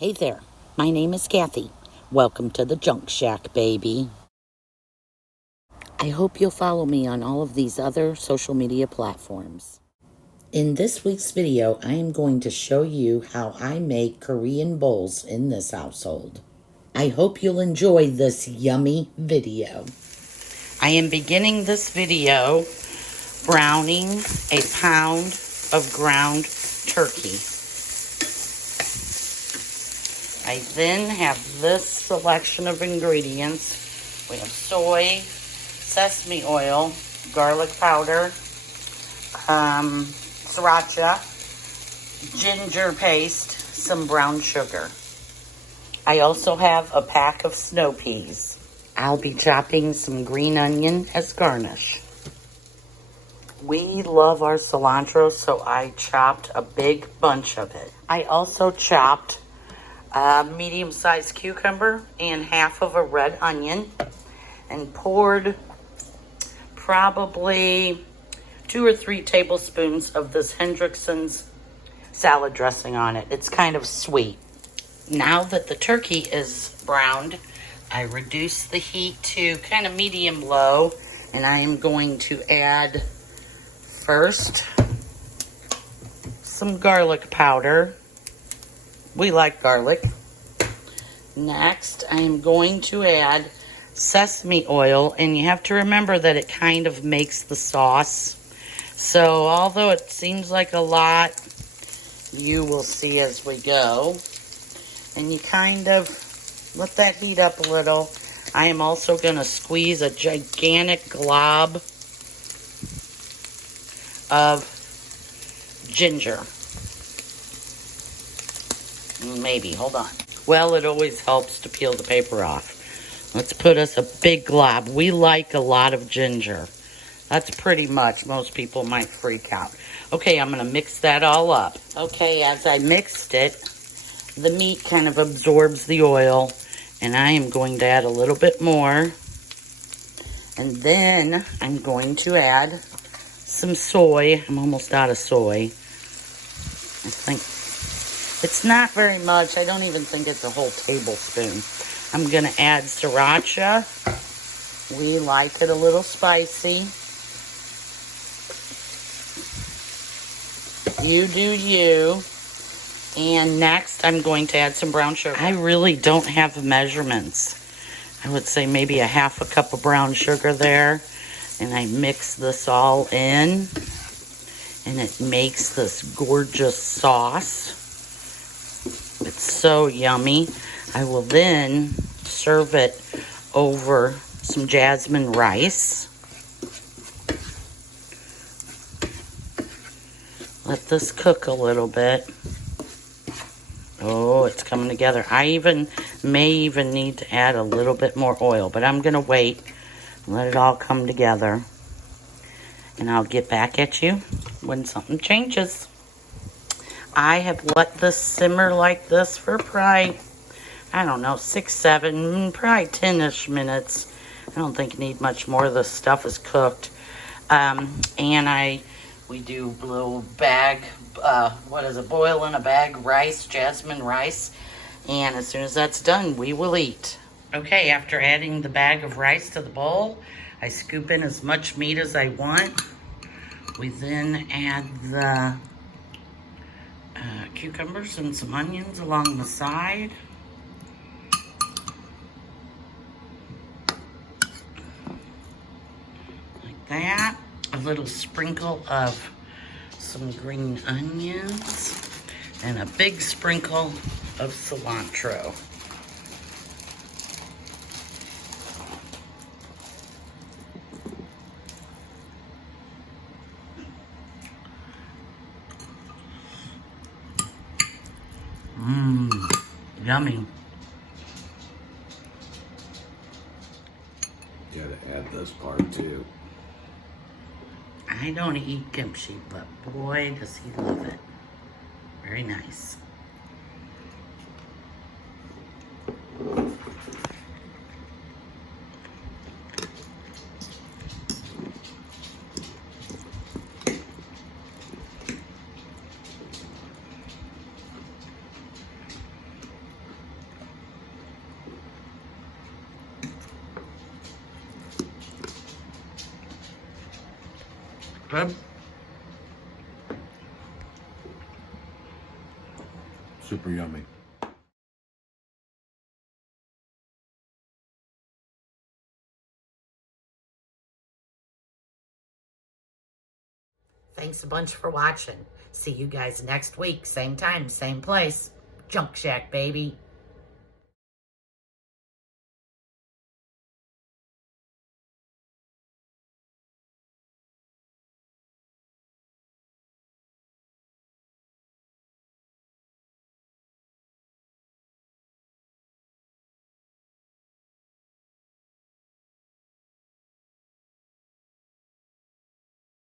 Hey there, my name is Kathy. Welcome to the Junk Shack, baby. I hope you'll follow me on all of these other social media platforms. In this week's video, I am going to show you how I make Korean bowls in this household. I hope you'll enjoy this yummy video. I am beginning this video browning a pound of ground turkey. I then have this selection of ingredients. We have soy, sesame oil, garlic powder, sriracha, ginger paste, some brown sugar. I also have a pack of snow peas. I'll be chopping some green onion as garnish. We love our cilantro, so I chopped a big bunch of it. I also chopped a medium-sized cucumber and half of a red onion and poured probably 2 or 3 tablespoons of this Hendrickson's salad dressing on it. It's kind of sweet. Now that the turkey is browned, I reduce the heat to kind of medium-low, and I am going to add first some garlic powder. We like garlic. Next, I am going to add sesame oil, and you have to remember that it kind of makes the sauce. So, although it seems like a lot, you will see as we go. And you kind of let that heat up a little. I am also going to squeeze a gigantic glob of ginger. Maybe, hold on. Well, it always helps to peel the paper off. Let's put us a big glob. We like a lot of ginger. That's pretty much, most people might freak out. Okay, I'm going to mix that all up. Okay, as I mixed it, the meat kind of absorbs the oil, and I am going to add a little bit more. And then I'm going to add some soy. I'm almost out of soy. I think it's not very much. I don't even think it's a whole tablespoon. I'm going to add sriracha. We like it a little spicy. You do you. And next, I'm going to add some brown sugar. I really don't have measurements. I would say maybe a half a cup of brown sugar there. And I mix this all in. And it makes this gorgeous sauce. It's so yummy. I will then serve it over some jasmine rice. Let this cook a little bit. Oh, it's coming together. I may even need to add a little bit more oil, but I'm going to wait and let it all come together. And I'll get back at you when something changes. I have let this simmer like this for probably, I don't know, 6, 7, probably 10-ish minutes. I don't think you need much more. The stuff is cooked. We do little bag, boil in a bag rice, jasmine rice. And as soon as that's done, we will eat. Okay, after adding the bag of rice to the bowl, I scoop in as much meat as I want. We then add the cucumbers and some onions along the side. Like that. A little sprinkle of some green onions and a big sprinkle of cilantro. Yummy. Gotta add this part too. I don't eat kimchi, but boy, does he love it. Very nice. Good? Super yummy. Thanks a bunch for watching. See you guys next week. Same time, same place. Junk Shack, baby.